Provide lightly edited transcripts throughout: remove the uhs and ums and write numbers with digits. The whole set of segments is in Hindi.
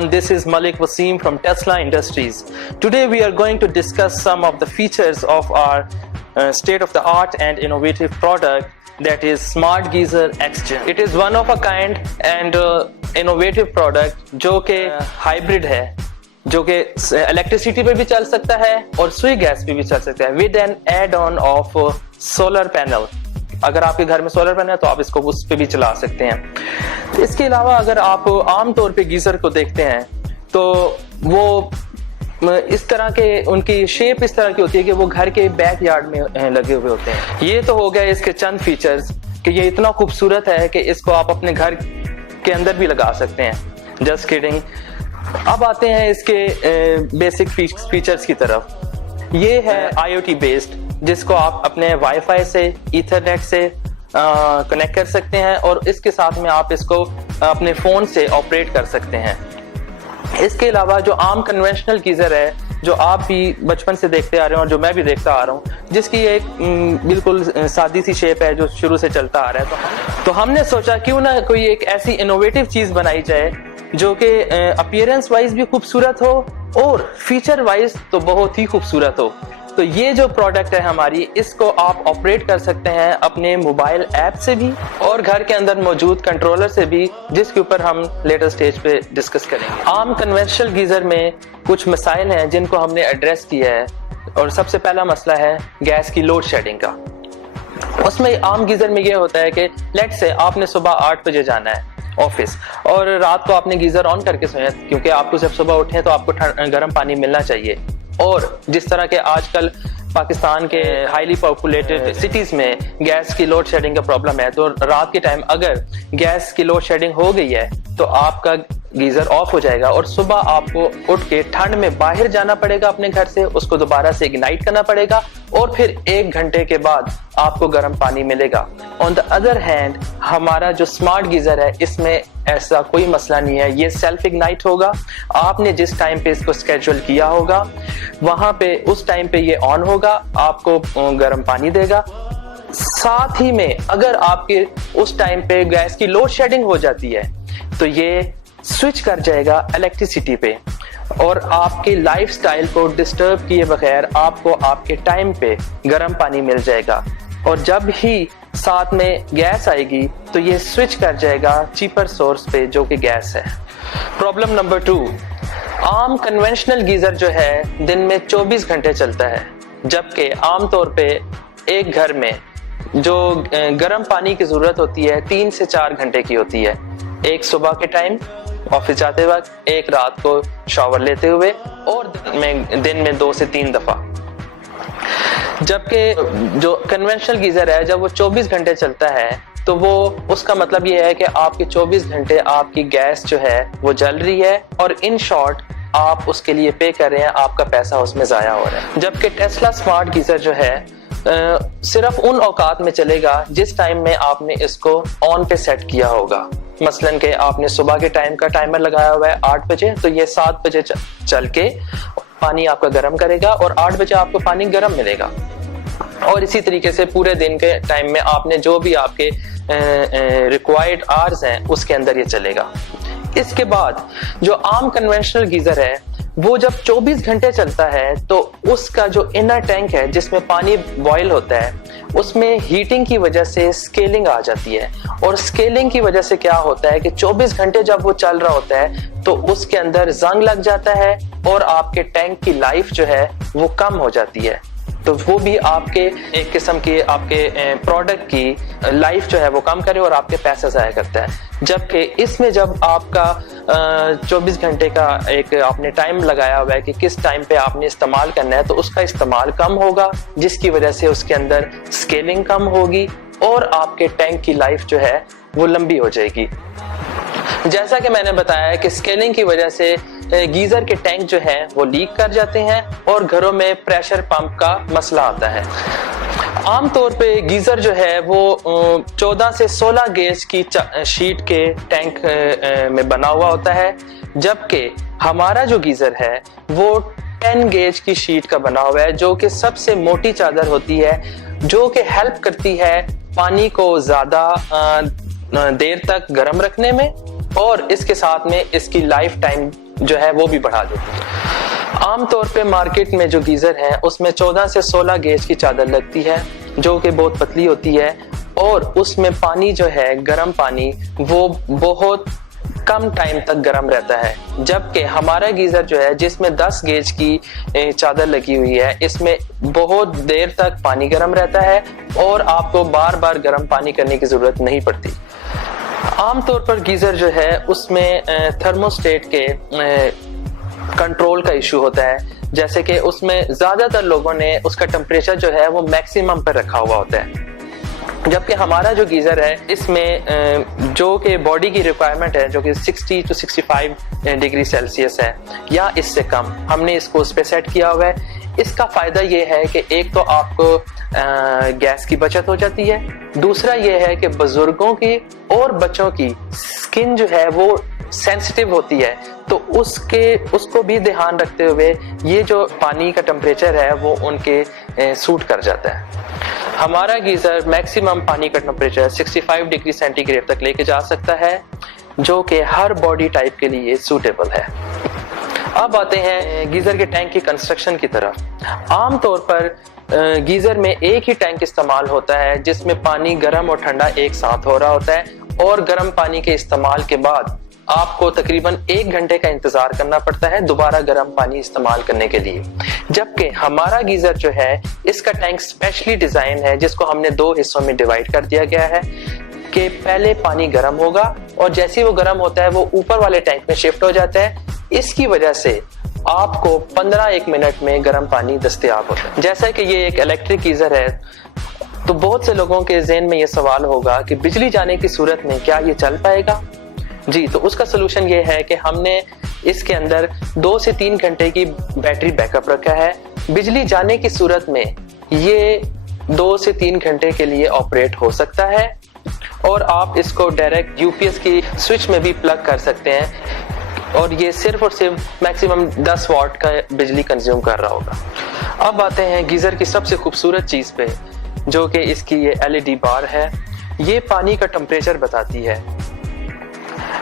And this is Malik Wasim from Tesla Industries. Today we are going to discuss some of the features of our state-of-the-art and innovative product, that is Smart Geyser X-Gen. It is one of a kind and innovative product जो कि हाइब्रिड है, जो कि इलेक्ट्रिसिटी पे भी चल सकता है और सुई गैस पे भी चल सकता है with an add on of solar panel. अगर आपके घर में सोलर पैनल है तो आप इसको उस पे भी चला सकते हैं। इसके अलावा अगर आप आम तौर पे गीजर को देखते हैं तो वो इस तरह के, उनकी शेप इस तरह की होती है कि वो घर के बैक यार्ड में लगे हुए होते हैं। ये तो हो गया इसके चंद फीचर्स कि ये इतना खूबसूरत है कि इसको आप अपने घर के अंदर भी लगा सकते हैं। Just kidding. अब आते हैं इसके बेसिक फीचर्स की तरफ। ये है IoT बेस्ड, जिसको आप अपने वाईफाई से, ईथरनेट से कनेक्ट कर सकते हैं और इसके साथ में आप इसको अपने फोन से ऑपरेट कर सकते हैं। इसके अलावा जो आम कन्वेंशनल गीजर है, जो आप भी बचपन से देखते आ रहे हैं और जो मैं भी देखता आ रहा हूँ, जिसकी एक बिल्कुल सादी सी शेप है जो शुरू से चलता आ रहा है, तो हमने सोचा क्यों ना कोई एक ऐसी इनोवेटिव चीज बनाई जाए जो कि अपीयरेंस वाइज भी खूबसूरत हो और फीचर वाइज तो बहुत ही खूबसूरत हो। तो ये जो प्रोडक्ट है हमारी, इसको आप ऑपरेट कर सकते हैं अपने मोबाइल ऐप से भी और घर के अंदर मौजूद कंट्रोलर से भी, जिसके ऊपर हम लेटर स्टेज पे डिस्कस करेंगे। आम कन्वेंशनल गीजर में कुछ मसाइल हैं जिनको हमने एड्रेस किया है और सबसे पहला मसला है गैस की लोड शेडिंग का। उसमें आम गीजर में ये होता है कि लेट से आपने सुबह 8 बजे जाना है ऑफिस और रात को आपने गीजर ऑन करके सोया, क्योंकि आपको जब सुबह उठे तो आपको गर्म पानी मिलना चाहिए। और जिस तरह के आजकल पाकिस्तान के हाईली पॉपुलेटेड सिटीज में गैस की लोड शेडिंग का प्रॉब्लम है, तो रात के टाइम अगर गैस की लोड शेडिंग हो गई है तो आपका गीजर ऑफ हो जाएगा और सुबह आपको उठ के ठंड में बाहर जाना पड़ेगा अपने घर से, उसको दोबारा से इग्नाइट करना पड़ेगा और फिर 1 घंटे के बाद आपको गर्म पानी मिलेगा। ऑन द अदर हैंड हमारा जो स्मार्ट गीजर है, इसमें ऐसा कोई मसला नहीं है। ये सेल्फ इग्नाइट होगा, आपने जिस टाइम पे इसको स्केड्यूल किया होगा वहां पे उस टाइम पे ये ऑन होगा, आपको गर्म पानी देगा। साथ ही में अगर आपके उस टाइम पे गैस की लोड शेडिंग हो जाती है तो ये स्विच कर जाएगा इलेक्ट्रिसिटी पे और आपके लाइफस्टाइल को डिस्टर्ब किए बगैर आपको आपके टाइम पे गर्म पानी मिल जाएगा। और जब ही साथ में गैस आएगी तो ये स्विच कर जाएगा चीपर सोर्स पे, जो कि गैस है। प्रॉब्लम नंबर 2, आम कन्वेंशनल गीजर जो है दिन में 24 घंटे चलता है, जबकि आमतौर पे एक घर में जो गर्म पानी की जरूरत होती है 3 से 4 घंटे की होती है। एक सुबह के टाइम ऑफिस जाते वक्त, एक रात को शावर लेते हुए और दिन में 2 से 3 दफा। जबकि जो कन्वेंशनल गीजर है जब वो 24 घंटे चलता है तो वो उसका मतलब ये है कि आपके 24 घंटे आपकी गैस जो है वो जल रही है और इन शॉर्ट आप उसके लिए पे कर रहे हैं, आपका पैसा उसमें जाया हो रहा है। जबकि टेस्ला स्मार्ट गीजर जो है सिर्फ उन औकात में चलेगा जिस टाइम में आपने इसको ऑन पे सेट किया होगा। मसलन के आपने सुबह के टाइम का टाइमर लगाया हुआ है 8 बजे, तो ये 7 बजे चल के पानी आपका गर्म करेगा और 8 बजे आपको पानी गर्म मिलेगा। और इसी तरीके से पूरे दिन के टाइम में आपने जो भी आपके रिक्वायर्ड आवर्स हैं उसके अंदर ये चलेगा। इसके बाद जो आम कन्वेंशनल गीजर है वो जब 24 घंटे चलता है तो उसका जो इनर टैंक है जिसमें पानी बॉयल होता है, उसमें हीटिंग की वजह से स्केलिंग आ जाती है और स्केलिंग की वजह से क्या होता है कि 24 घंटे जब वो चल रहा होता है तो उसके अंदर जंग लग जाता है और आपके टैंक की लाइफ जो है वो कम हो जाती है। तो वो भी आपके एक किस्म की आपके प्रोडक्ट की लाइफ जो है वो कम करे और आपके पैसे ज़ाया करता है। जबकि इसमें जब आपका 24 घंटे का एक आपने टाइम लगाया हुआ है कि किस टाइम पे आपने इस्तेमाल करना है, तो उसका इस्तेमाल कम होगा, जिसकी वजह से उसके अंदर स्केलिंग कम होगी और आपके टैंक की लाइफ जो है वो लंबी हो जाएगी। जैसा कि मैंने बताया कि स्केलिंग की वजह से गीजर के टैंक जो है वो लीक कर जाते हैं और घरों में प्रेशर पंप का मसला आता है। आमतौर पे गीजर जो है वो 14 से 16 गेज की शीट के टैंक में बना हुआ होता है, जबकि हमारा जो गीजर है वो 10 गेज की शीट का बना हुआ है, जो कि सबसे मोटी चादर होती है, जो कि हेल्प करती है पानी को ज्यादा देर तक गर्म रखने में और इसके साथ में इसकी लाइफ टाइम जो है वो भी बढ़ा देती है। आमतौर पे मार्केट में जो गीजर है उसमें 14 से 16 गेज की चादर लगती है जो कि बहुत पतली होती है और उसमें पानी जो है गर्म पानी वो बहुत कम टाइम तक गर्म रहता है, जबकि हमारा गीजर जो है जिसमें 10 गेज की चादर लगी हुई है इसमें बहुत देर तक पानी गर्म रहता है और आपको बार बार गर्म पानी करने की जरूरत नहीं पड़ती। आमतौर पर गीजर जो है उसमें थर्मोस्टेट के कंट्रोल का इशू होता है, जैसे कि उसमें ज्यादातर लोगों ने उसका टेम्परेचर जो है वो मैक्सिमम पर रखा हुआ होता है, जबकि हमारा जो गीजर है इसमें जो कि बॉडी की रिक्वायरमेंट है जो कि 60 to 65 डिग्री सेल्सियस है या इससे कम, हमने इसको उस पे सेट किया हुआ है। इसका फायदा ये है कि एक तो आपको गैस की बचत हो जाती है, दूसरा ये है कि बुजुर्गों की और बच्चों की स्किन जो है वो सेंसिटिव होती है, तो उसको भी ध्यान रखते हुए ये जो पानी का टेम्परेचर है वो उनके सूट कर जाता है। हमारा गीजर मैक्सिमम पानी का टेम्परेचर 65 डिग्री सेंटीग्रेड तक लेके जा सकता है, जो कि हर बॉडी टाइप के लिए सूटेबल है। अब आते हैं गीजर के टैंक की कंस्ट्रक्शन की तरफ। आमतौर पर गीजर में एक ही टैंक इस्तेमाल होता है जिसमें पानी गर्म और ठंडा एक साथ हो रहा होता है और गर्म पानी के इस्तेमाल के बाद आपको तकरीबन 1 घंटे का इंतजार करना पड़ता है दोबारा गर्म पानी इस्तेमाल करने के लिए। जबकि हमारा गीजर जो है इसका टैंक स्पेशली डिजाइन है जिसको हमने 2 हिस्सों में डिवाइड कर दिया गया है कि पहले पानी गर्म होगा और जैसे ही वो गर्म होता है वो ऊपर वाले टैंक में शिफ्ट हो जाता है। इसकी वजह से आपको 15-1 मिनट में गर्म पानी दस्तयाब होता है। जैसा कि ये एक इलेक्ट्रिक गीजर है तो बहुत से लोगों के ज़हन में ये सवाल होगा कि बिजली जाने की सूरत में क्या ये चल पाएगा। जी, तो उसका सोल्यूशन ये है कि हमने इसके अंदर 2 से 3 घंटे की बैटरी बैकअप रखा है। बिजली जाने की सूरत में ये 2 से 3 घंटे के लिए ऑपरेट हो सकता है और आप इसको डायरेक्ट यूपीएस की स्विच में भी प्लग कर सकते हैं और ये सिर्फ और सिर्फ मैक्सिमम 10 वाट का बिजली कंज्यूम कर रहा होगा। अब आते हैं गीजर की सबसे खूबसूरत चीज पे, जो कि इसकी ये एलईडी बार है। ये पानी का टेम्परेचर बताती है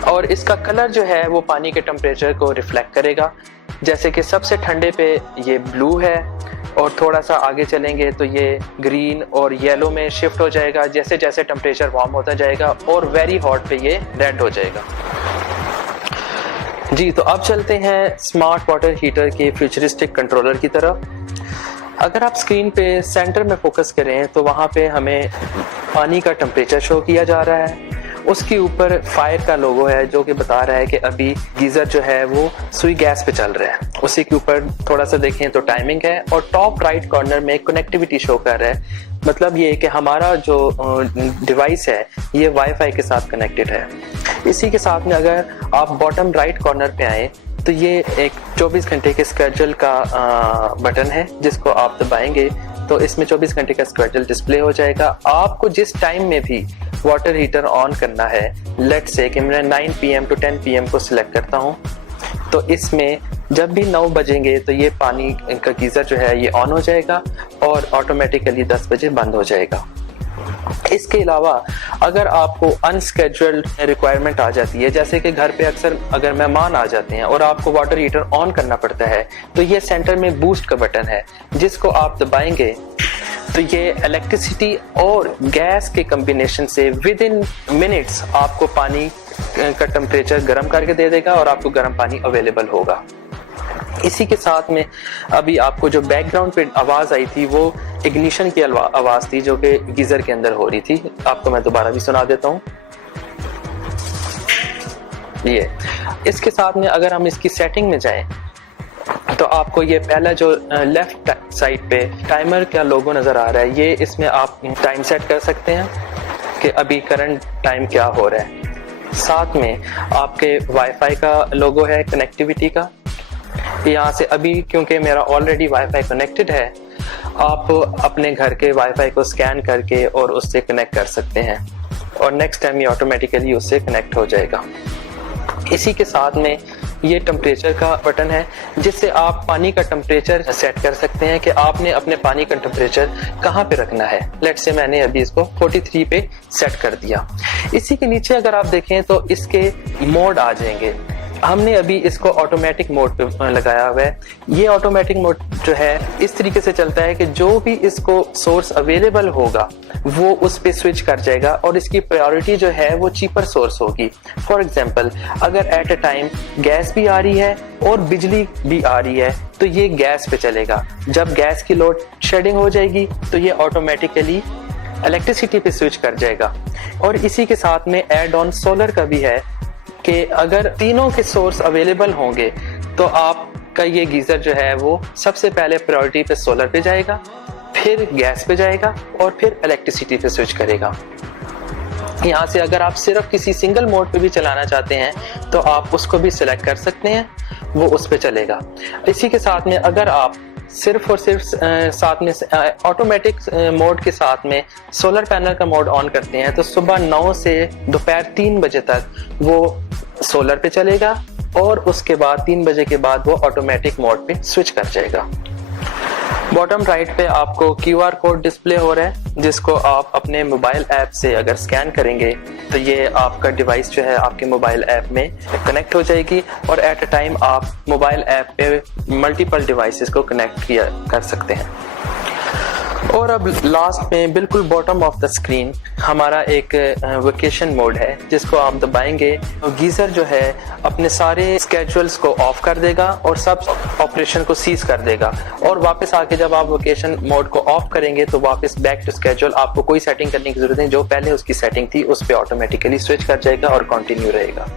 और इसका कलर जो है वो पानी के टेम्परेचर को रिफ्लेक्ट करेगा। जैसे कि सबसे ठंडे पे ये ब्लू है और थोड़ा सा आगे चलेंगे तो ये ग्रीन और येलो में शिफ्ट हो जाएगा जैसे जैसे टेम्परेचर वार्म होता जाएगा, और वेरी हॉट पे ये रेड हो जाएगा। जी, तो अब चलते हैं स्मार्ट वाटर हीटर के फ्यूचरिस्टिक कंट्रोलर की तरफ। अगर आप स्क्रीन पे सेंटर में फोकस करें तो वहाँ पे हमें पानी का टेम्परेचर शो किया जा रहा है। उसके ऊपर फायर का लोगो है जो कि बता रहा है कि अभी गीजर जो है वो सुई गैस पे चल रहा है। उसी के ऊपर थोड़ा सा देखें तो टाइमिंग है और टॉप राइट कॉर्नर में कनेक्टिविटी शो कर रहा है। मतलब ये कि हमारा जो डिवाइस है ये वाईफाई के साथ कनेक्टेड है। इसी के साथ में अगर आप बॉटम राइट कॉर्नर पे आए तो ये एक 24 घंटे के स्केड्यूल का बटन है जिसको आप दबाएंगे तो इसमें 24 घंटे का स्केड्यूल डिस्प्ले हो जाएगा। आपको जिस टाइम में भी वाटर हीटर ऑन करना है, लेट्स से कि मैं 9 PM to 10 PM को सिलेक्ट करता हूँ, तो इसमें जब भी 9 बजेंगे तो ये पानी का गीजर जो है ये ऑन हो जाएगा और ऑटोमेटिकली 10 बजे बंद हो जाएगा। इसके अलावा अगर आपको अनस्केड्यूल्ड रिक्वायरमेंट आ जाती है, जैसे कि घर पे अक्सर अगर मेहमान आ जाते हैं और आपको वाटर हीटर ऑन करना पड़ता है, तो ये सेंटर में बूस्ट का बटन है जिसको आप दबाएंगे तो ये इलेक्ट्रिसिटी और गैस के कॉम्बिनेशन से विद इन मिनट्स आपको पानी का टेम्परेचर गर्म करके दे देगा और आपको गर्म पानी अवेलेबल होगा। इसी के साथ में अभी आपको जो बैकग्राउंड पे आवाज आई थी वो इग्निशन की आवाज थी जो कि गीजर के अंदर हो रही थी। आपको मैं दोबारा भी सुना देता हूँ। ये इसके साथ में अगर हम इसकी सेटिंग में जाएं तो आपको ये पहला जो लेफ्ट साइड पे टाइमर का लोगो नजर आ रहा है, ये इसमें आप टाइम सेट कर सकते हैं कि अभी करंट टाइम क्या हो रहा है। साथ में आपके वाईफाई का लोगो है कनेक्टिविटी का। यहाँ से अभी क्योंकि मेरा ऑलरेडी वाईफाई कनेक्टेड है, आप अपने घर के वाईफाई को स्कैन करके और उससे कनेक्ट कर सकते हैं और नेक्स्ट टाइम ये ऑटोमेटिकली उससे कनेक्ट हो जाएगा। इसी के साथ में ये टेम्परेचर का बटन है जिससे आप पानी का टेम्परेचर सेट कर सकते हैं कि आपने अपने पानी का टेम्परेचर कहाँ पे रखना है। लेट्स से मैंने अभी इसको 43 पे सेट कर दिया। इसी के नीचे अगर आप देखें तो इसके मोड आ जाएंगे हमने अभी इसको ऑटोमेटिक मोड पे लगाया हुआ है। ये ऑटोमेटिक मोड जो है इस तरीके से चलता है कि जो भी इसको सोर्स अवेलेबल होगा वो उस पे स्विच कर जाएगा और इसकी प्रायोरिटी जो है वो चीपर सोर्स होगी। फॉर एग्जांपल, अगर एट अ टाइम गैस भी आ रही है और बिजली भी आ रही है तो ये गैस पे चलेगा। जब गैस की लोड शेडिंग हो जाएगी तो ये ऑटोमेटिकली इलेक्ट्रिसिटी पे स्विच कर जाएगा। और इसी के साथ में ऐड ऑन सोलर का भी है कि अगर तीनों के सोर्स अवेलेबल होंगे तो आपका ये गीजर जो है वो सबसे पहले प्रायोरिटी पे सोलर पे जाएगा, फिर गैस पे जाएगा और फिर इलेक्ट्रिसिटी पे स्विच करेगा। यहाँ से अगर आप सिर्फ किसी सिंगल मोड पे भी चलाना चाहते हैं तो आप उसको भी सिलेक्ट कर सकते हैं, वो उस पे चलेगा। इसी के साथ में अगर आप सिर्फ और सिर्फ साथ में ऑटोमेटिक मोड के साथ में सोलर पैनल का मोड ऑन करते हैं तो सुबह 9 से दोपहर 3 बजे तक वो सोलर पे चलेगा और उसके बाद 3 बजे के बाद वो ऑटोमेटिक मोड पे स्विच कर जाएगा। बॉटम राइट पे आपको QR कोड डिस्प्ले हो रहा है, जिसको आप अपने मोबाइल ऐप से अगर स्कैन करेंगे तो ये आपका डिवाइस जो है आपके मोबाइल ऐप में कनेक्ट हो जाएगी और एट अ टाइम आप मोबाइल ऐप पे मल्टीपल डिवाइसेस को कनेक्ट कर सकते हैं। और अब लास्ट में बिल्कुल बॉटम ऑफ द स्क्रीन हमारा एक वेकेशन मोड है, जिसको आप दबाएंगे तो गीजर जो है अपने सारे स्केड्यूल्स को ऑफ कर देगा और सब ऑपरेशन को सीज कर देगा और वापस आके जब आप वेकेशन मोड को ऑफ करेंगे तो वापस बैक टू स्केड्यूल, आपको कोई सेटिंग करने की जरूरत नहीं, जो पहले उसकी सेटिंग थी उस पर ऑटोमेटिकली स्विच कर जाएगा और कंटिन्यू रहेगा।